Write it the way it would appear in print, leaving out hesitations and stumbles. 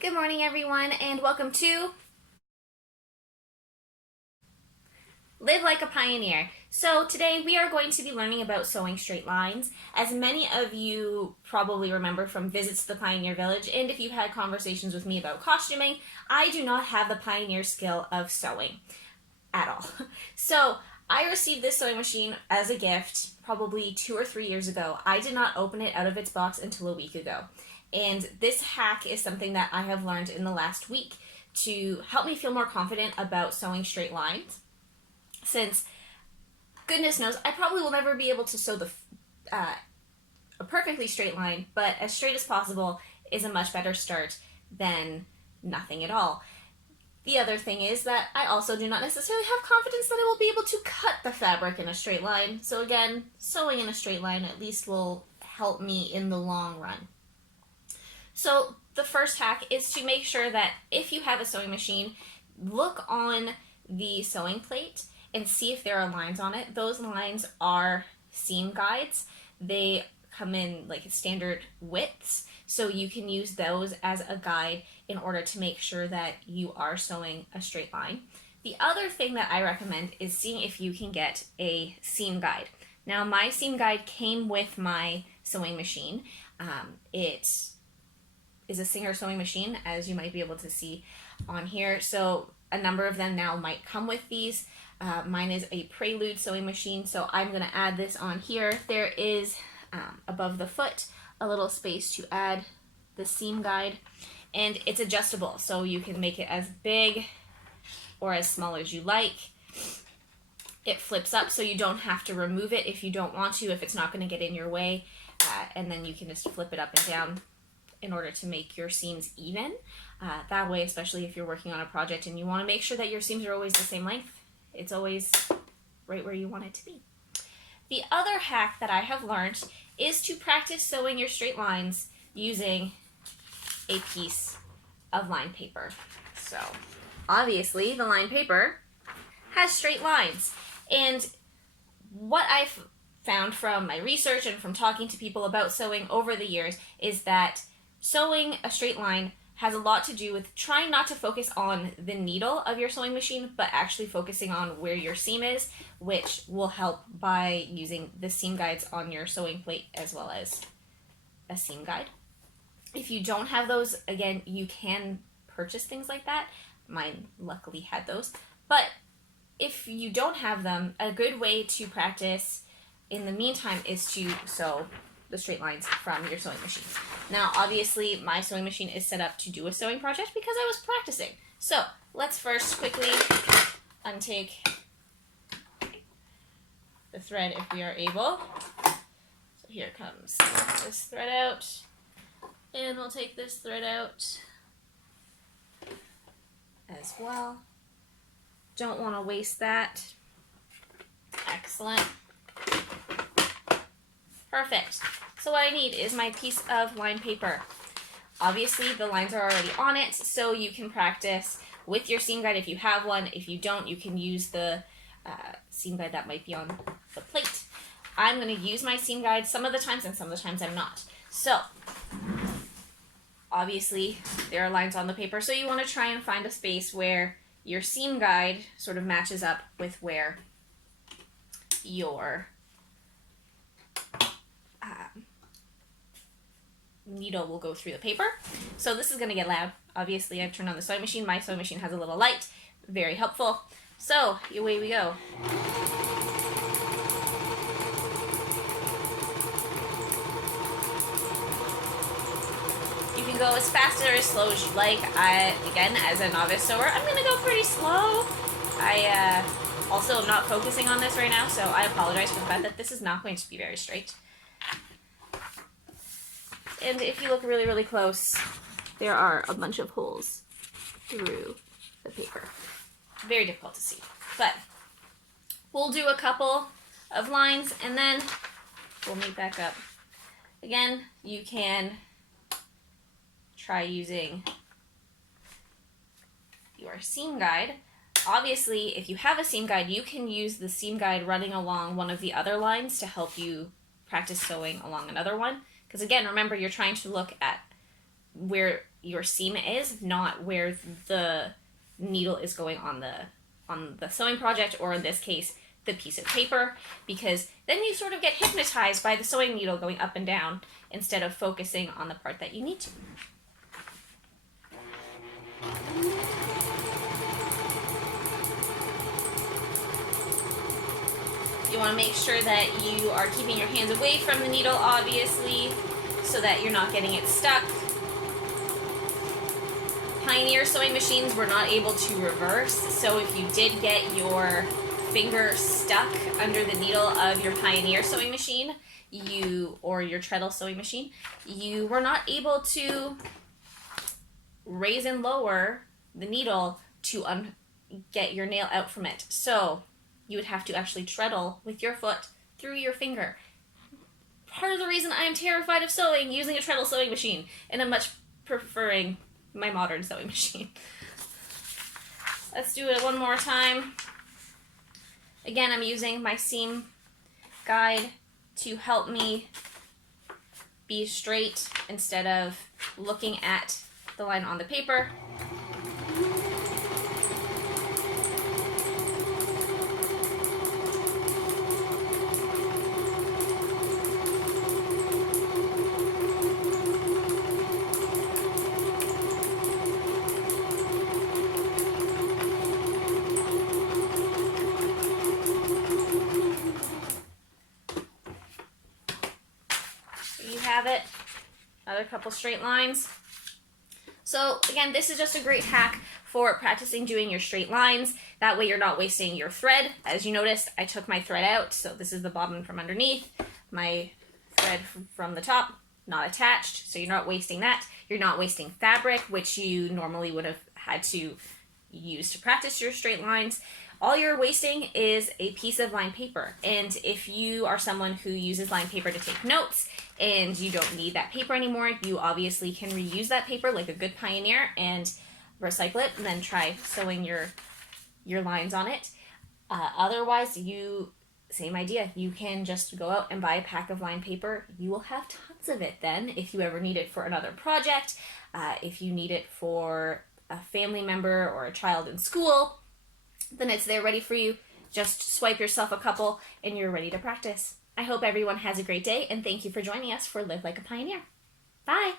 Good morning, everyone, and welcome to Live Like a Pioneer. So today we are going to be learning about sewing straight lines. As many of you probably remember from visits to the Pioneer Village, and if you've had conversations with me about costuming, I do not have the pioneer skill of sewing at all. So I received this sewing machine as a gift probably 2 or 3 years ago. I did not open it out of its box until a week ago. And this hack is something that I have learned in the last week to help me feel more confident about sewing straight lines. Since, goodness knows, I probably will never be able to sew a perfectly straight line, but as straight as possible is a much better start than nothing at all. The other thing is that I also do not necessarily have confidence that I will be able to cut the fabric in a straight line. So again, sewing in a straight line at least will help me in the long run. So the first hack is to make sure that if you have a sewing machine, look on the sewing plate and see if there are lines on it. Those lines are seam guides. They come in like standard widths, so you can use those as a guide in order to make sure that you are sewing a straight line. The other thing that I recommend is seeing if you can get a seam guide. Now, my seam guide came with my sewing machine. It is a Singer sewing machine, as you might be able to see on here. So a number of them now might come with these. Mine is a Prelude sewing machine, so I'm going to add this on here. There is, above the foot, a little space to add the seam guide, and it's adjustable, so you can make it as big or as small as you like. It flips up, so you don't have to remove it if you don't want to, if it's not going to get in your way, and then you can just flip it up and down in order to make your seams even. That way, especially if you're working on a project and you want to make sure that your seams are always the same length, it's always right where you want it to be. The other hack that I have learned is to practice sewing your straight lines using a piece of lined paper. So obviously the lined paper has straight lines, and what I've found from my research and from talking to people about sewing over the years is that sewing a straight line has a lot to do with trying not to focus on the needle of your sewing machine, but actually focusing on where your seam is, which will help by using the seam guides on your sewing plate as well as a seam guide. If you don't have those, again, you can purchase things like that. Mine luckily had those. But if you don't have them, a good way to practice in the meantime is to sew the straight lines from your sewing machine. Now, obviously, my sewing machine is set up to do a sewing project because I was practicing. So let's first quickly untake the thread if we are able. So here comes this thread out, and we'll take this thread out as well. Don't want to waste that. Excellent. Perfect. So what I need is my piece of lined paper. Obviously, the lines are already on it, so you can practice with your seam guide if you have one. If you don't, you can use the seam guide that might be on the plate. I'm going to use my seam guide some of the times, and some of the times I'm not. So, obviously, there are lines on the paper, so you want to try and find a space where your seam guide sort of matches up with where your needle will go through the paper. So this is going to get loud. Obviously, I've turned on the sewing machine. My sewing machine has a little light. Very helpful. So away we go. You can go as fast or as slow as you like. Again, as a novice sewer, I'm going to go pretty slow. I also am not focusing on this right now, so I apologize for the fact that this is not going to be very straight. And if you look really, really close, there are a bunch of holes through the paper. Very difficult to see. But we'll do a couple of lines and then we'll meet back up. Again, you can try using your seam guide. Obviously, if you have a seam guide, you can use the seam guide running along one of the other lines to help you practice sewing along another one. Because again, remember, you're trying to look at where your seam is, not where the needle is going on the sewing project, or in this case, the piece of paper, because then you sort of get hypnotized by the sewing needle going up and down instead of focusing on the part that you need to. You want to make sure that you are keeping your hands away from the needle, obviously, so that you're not getting it stuck. Pioneer sewing machines were not able to reverse, so if you did get your finger stuck under the needle of your Pioneer sewing machine, or your treadle sewing machine, you were not able to raise and lower the needle to get your nail out from it. So you would have to actually treadle with your foot through your finger. Part of the reason I am terrified of sewing using a treadle sewing machine, and I'm much preferring my modern sewing machine. Let's do it one more time. Again, I'm using my seam guide to help me be straight instead of looking at the line on the paper. Have it. Another couple straight lines. So again, this is just a great hack for practicing doing your straight lines. That way you're not wasting your thread. As you noticed, I took my thread out, so this is the bobbin from underneath, my thread from the top, not attached, so you're not wasting that. You're not wasting fabric, which you normally would have had to use to practice your straight lines. All you're wasting is a piece of lined paper. And if you are someone who uses lined paper to take notes and you don't need that paper anymore, you obviously can reuse that paper like a good pioneer and recycle it, and then try sewing your lines on it. Otherwise, same idea. You can just go out and buy a pack of lined paper. You will have tons of it then if you ever need it for another project, if you need it for a family member or a child in school, then it's there ready for you. Just swipe yourself a couple and you're ready to practice. I hope everyone has a great day, and thank you for joining us for Live Like a Pioneer. Bye!